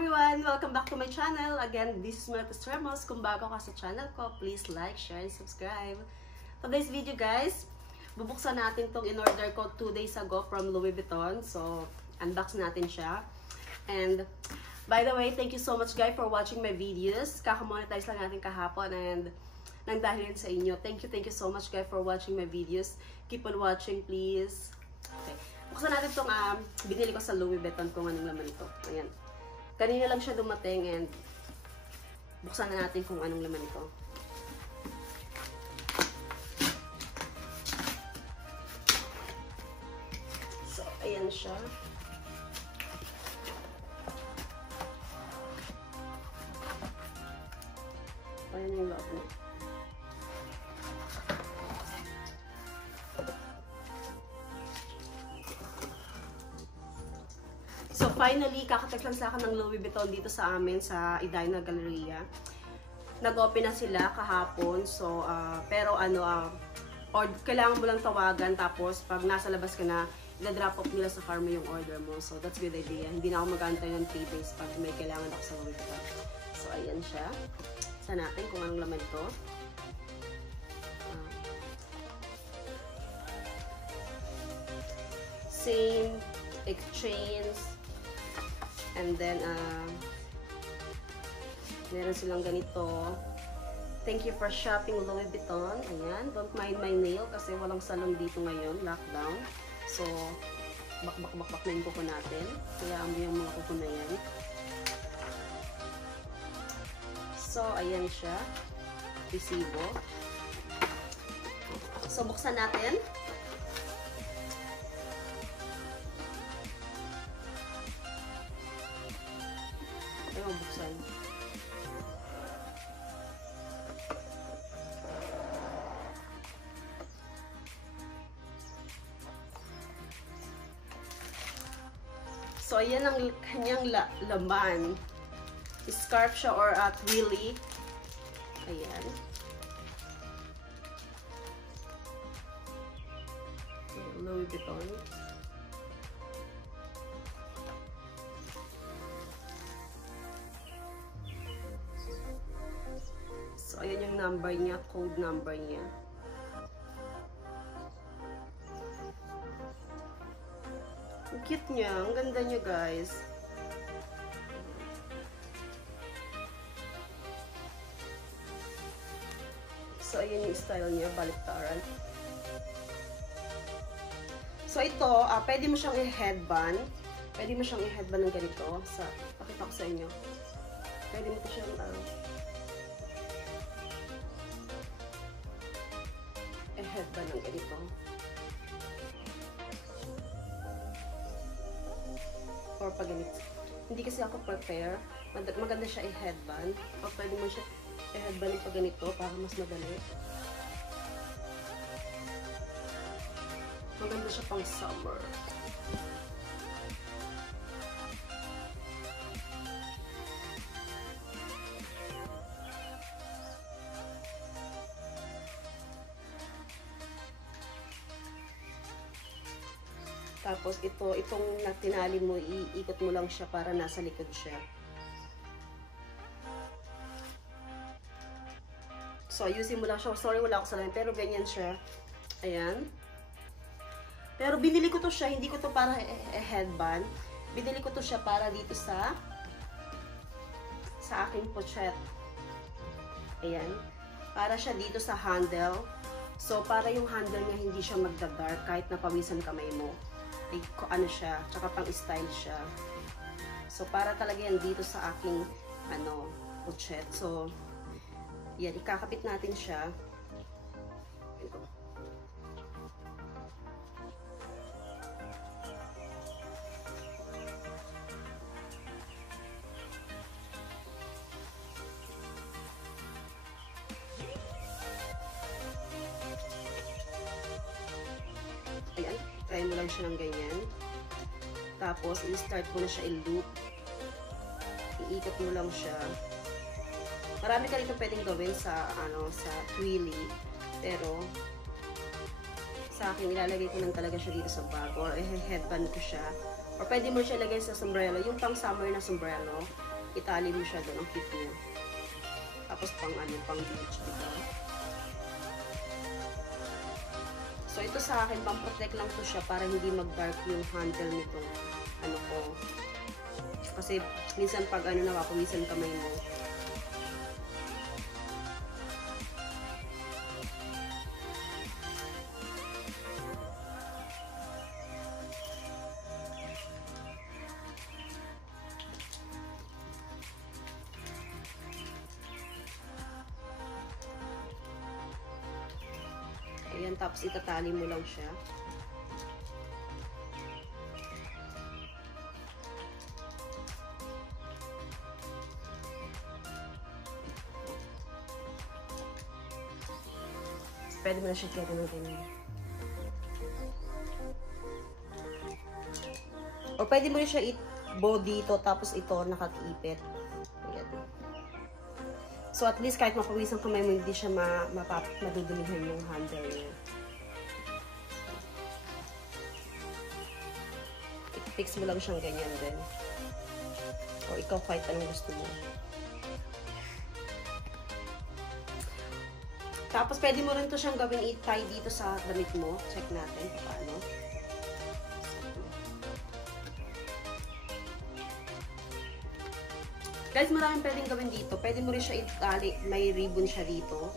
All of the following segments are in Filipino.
everyone! Welcome back to my channel. Again, this is Melit Estremos. Kung bago ka sa channel ko, please like, share, and subscribe. Today's video guys, bubuksan natin tong in-order ko 2 days ago from Louis Vuitton. So, unbox natin siya. And, by the way, thank you so much guys for watching my videos. Kakamonetize lang natin kahapon and nang dahil sa inyo. Thank you so much guys for watching my videos. Keep on watching please. Okay. Buksan natin itong binili ko sa Louis Vuitton kung anong laman ito. Ayan. Kanina lang siya dumating and buksan na natin kung anong laman ito. So, ayan siya. Ayan yung loob niya. So finally, kakatext lang sa akin ng Louis Vuitton dito sa amin sa Edina Galleria. Nag-open na sila kahapon. So, pero or kailangan mo lang tawagan tapos pag nasa labas ka na, ila-drop off nila sa car mo yung order mo. So that's good idea. Hindi na ako mag-aantay ng 3 days pag may kailangan ako sa Louis Vuitton. So ayan siya. Sa natin kung anong laman ito. Same exchange. And then, meron silang ganito. Thank you for shopping Louis Vuitton. Ayan. Don't mind my nail kasi walang salon dito ngayon. Lockdown. So, bakbak na yung kuko natin. Kaya mo yung mga kuko na yan. So, ayan siya. Resibo. So, buksan natin. Buksan. So, ayan ang kanyang laman. Scarf siya or twilly. Ayan. Louis Vuitton. So, ayan yung number niya, code number niya. Ang cute niya, ang ganda niya guys. So, ayan yung style niya, baliktaran. So, ito, pwede mo siyang i-headband. Pwede mo siyang i-headband ng ganito. Pakita ko sa inyo. Pwede mo ito siyang headband ng ganito. Or pag ganito. Hindi kasi ako prepare. Maganda siya i-headband. O pwede mo siya i-headband ng pag ganito para mas madali. Maganda siya pang summer. Tapos itong tinali mo, iikot mo lang siya para nasa likod siya. So, ayusin mo lang siya. Sorry, wala ako sa line, pero ganyan siya. Ayan. Pero binili ko to siya, hindi ko to para headband. Binili ko to siya para dito sa aking pochette. Ayan. Para siya dito sa handle. So, para yung handle niya hindi siya magda-dark kahit napawisan kamay mo. Ano siya, tsaka pang style siya. So, para talaga yan dito sa aking, pochette. So, yan, ikakapit natin siya. Ito. Ayan. Try mo lang siya ng ganyan. Tapos, i-start mo na siya i-loop. Iikot mo lang siya. Marami ka rito pwedeng gawin sa twilly. Pero, sa akin, ilalagay ko lang talaga siya dito sa bag or headband ko siya. Or pwede mo siya ilagay sa sombrero, yung pang summer na sombrero. Itali mo siya doon, ang cute niya. Tapos pang beach, diba? So, ito sa akin, pang protect lang to siya para hindi mag-dark yung handle nito. Ko. Kasi, minsan pag napapawisan kamay mo. Ayan, tapos itatali mo lang siya. Pwede mo na siya kaya ng ganyan. O pwede mo rin siya i-bow dito, tapos ito nakatiipit. Ayan. So at least kahit mapawisan kamay mo, hindi siya madudumihan yung handle niya. I-fix mo lang siyang ganyan din. O ikaw kahit anong gusto mo. Tapos, pwede mo rin to siyang gawin i-tie dito sa damit mo. Check natin paano. Guys, maraming pwedeng gawin dito. Pwede mo rin siya itali. May ribbon siya dito.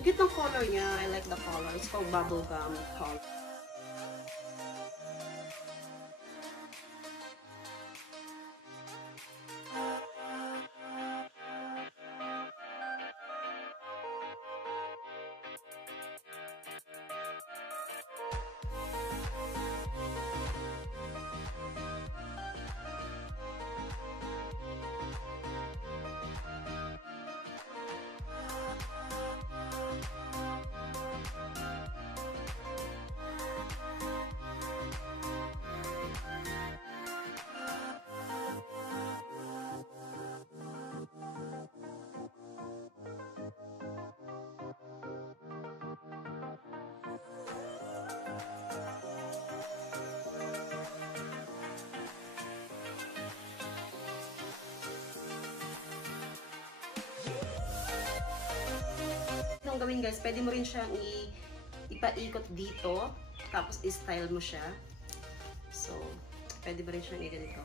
Cute ng color niya. I like the color. It's called bubblegum color. Itong gawin guys, pwede mo rin siyang ipaikot dito, tapos i-style mo siya. So, pwede mo rin siyang i-ganito.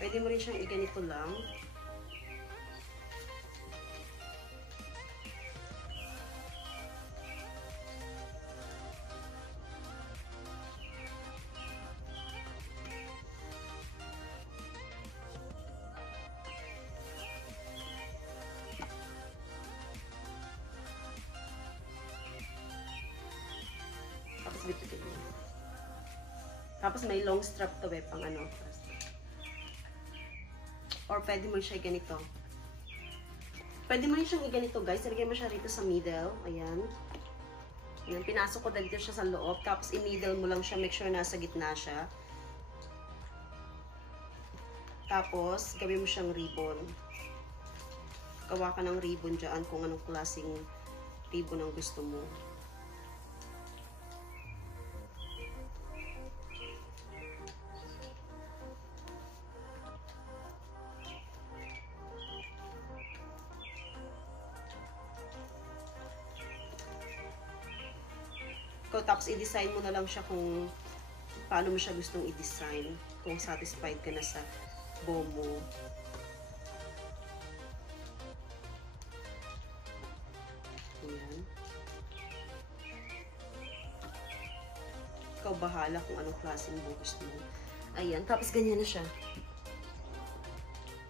Pwede mo rin siyang i-ganito lang. Tapos bitin mo. Tapos may long strap to pang or pwede mo siya ganito. Pwede mo rin siyang i-ganito guys. Ilagay mo siya rito sa middle. Ayan. Ayan. Pinasok ko dito siya sa loob. Tapos i-middle mo lang siya. Make sure nasa gitna siya. Tapos, gawin mo siyang ribbon. Gawa ka ng ribbon dyan kung anong klaseng ribbon ang gusto mo. Tapos i-design mo na lang siya kung paano mo siya gustong i-design. Kung satisfied ka na sa bow mo. Ayan. Ikaw bahala kung anong klaseng bow gusto mo. Ayan. Tapos ganyan na siya.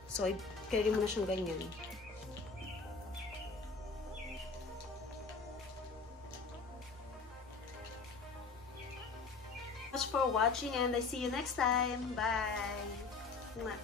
So, carry mo na siyang ganyan. Much for watching and I see you next time. Bye.